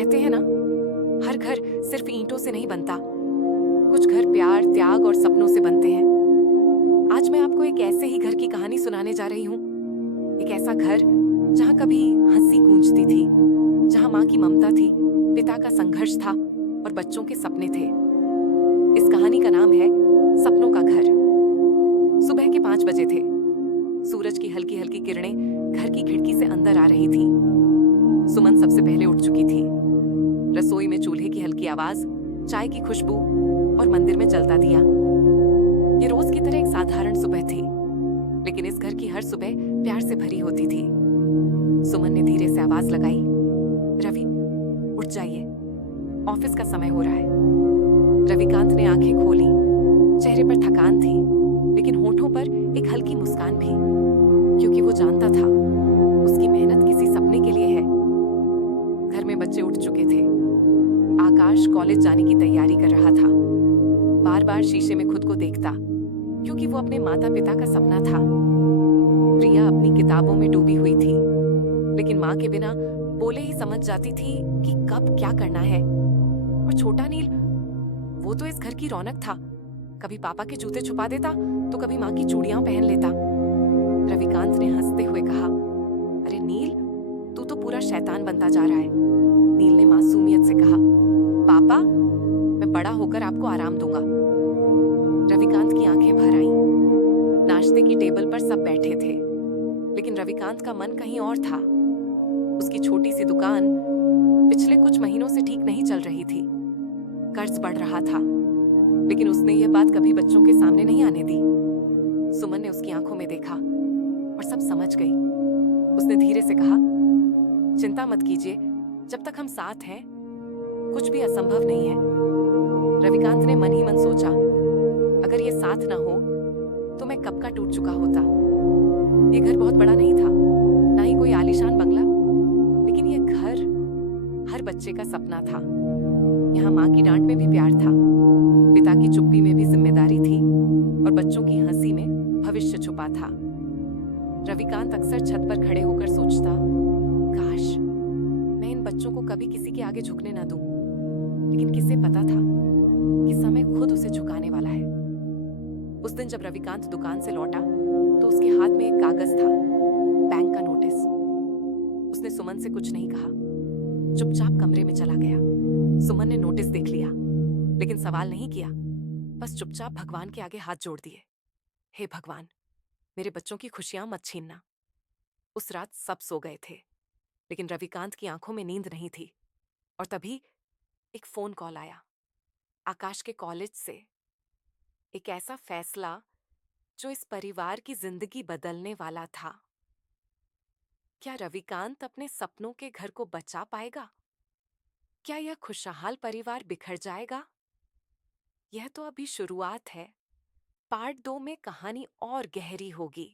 कहते हैं ना, हर घर सिर्फ ईंटों से नहीं बनता। कुछ घर प्यार, त्याग और सपनों से बनते हैं। आज मैं आपको एक ऐसे ही घर की कहानी सुनाने जा रही हूँ। एक ऐसा घर जहाँ कभी हंसी गूंजती थी, जहाँ माँ की ममता थी, पिता का संघर्ष था और बच्चों के सपने थे। इस कहानी का नाम है सपनों का घर। सुबह के 5 बजे थे। सूरज की हल्की हल्की किरणें घर की खिड़की से अंदर आ रही थी। सुमन सबसे पहले उठ चुकी थी। रसोई में चूल्हे की हल्की आवाज, चाय की खुशबू और मंदिर में जलता दिया। ये रोज की तरह एक साधारण सुबह थी, लेकिन इस घर की हर सुबह प्यार से भरी होती थी। सुमन ने धीरे से आवाज लगाई, रवि, उठ जाइए, ऑफिस का समय हो रहा है। रविकांत ने आंखें खोली। चेहरे पर थकान थी, लेकिन होठों पर एक हल्की मुस्कान भी, क्योंकि वो जानता था उसकी मेहनत किसी सपने के लिए है। घर में बच्चे उठ चुके थे। आकाश कॉलेज जाने की तैयारी कर रहा था। बार बार शीशे में खुद को देखता, क्योंकि वो अपने माता पिता का सपना था। प्रिया अपनी किताबों में डूबी हुई थी, लेकिन माँ के बिना बोले ही समझ जाती थी कि कब क्या करना है। और छोटा नील, वो तो इस घर की रौनक था। कभी पापा के जूते छुपा देता, तो कभी माँ की चूड़ियां पहन लेता। रविकांत ने हंसते हुए कहा, अरे नील, तू तो पूरा शैतान बनता जा रहा है। नील ने मासूमियत से कहा, पापा, मैं बड़ा होकर आपको आराम दूंगा। रविकांत की आंखें भर आईं। नाश्ते की टेबल पर सब बैठे थे, लेकिन रविकांत का मन कहीं और था। उसकी छोटी सी दुकान पिछले कुछ महीनों से ठीक नहीं चल रही थी। कर्ज बढ़ रहा था, लेकिन उसने यह बात कभी बच्चों के सामने नहीं आने दी। सुमन ने उसकी आंखों में देखा और सब समझ गई। उसने धीरे से कहा, चिंता मत कीजिए, जब तक हम साथ हैं कुछ भी असंभव नहीं है। रविकांत ने मन ही मन सोचा, अगर ये साथ ना हो तो मैं कब का टूट चुका होता। ये घर बहुत बड़ा नहीं था, ना ही कोई आलीशान बंगला, लेकिन ये घर हर बच्चे का सपना था। यहाँ माँ की डांट में भी प्यार था, पिता की चुप्पी में भी जिम्मेदारी थी और बच्चों की हंसी में भविष्य छुपा था। रविकांत अक्सर छत पर खड़े होकर सोचता, काश मैं इन बच्चों को कभी किसी के आगे झुकने ना दूं। लेकिन किसे पता था कि समय खुद उसे झुकाने वाला है। उस दिन जब रविकांत दुकान से लौटा, तो उसके हाथ में एक कागज था, बैंक का नोटिस। उसने सुमन से कुछ नहीं कहा, चुपचाप कमरे में चला गया। सुमन ने नोटिस देख लिया, लेकिन सवाल नहीं किया, बस चुपचाप भगवान के आगे हाथ जोड़ दिए। हे भगवान, मेरे बच्चों की खुशियां मत छीनना। उस रात सब सो गए थे, लेकिन रविकांत की आंखों में नींद नहीं थी। और तभी एक फोन कॉल आया, आकाश के कॉलेज से। एक ऐसा फैसला जो इस परिवार की जिंदगी बदलने वाला था। क्या रविकांत अपने सपनों के घर को बचा पाएगा? क्या यह खुशहाल परिवार बिखर जाएगा? यह तो अभी शुरुआत है। पार्ट 2 में कहानी और गहरी होगी।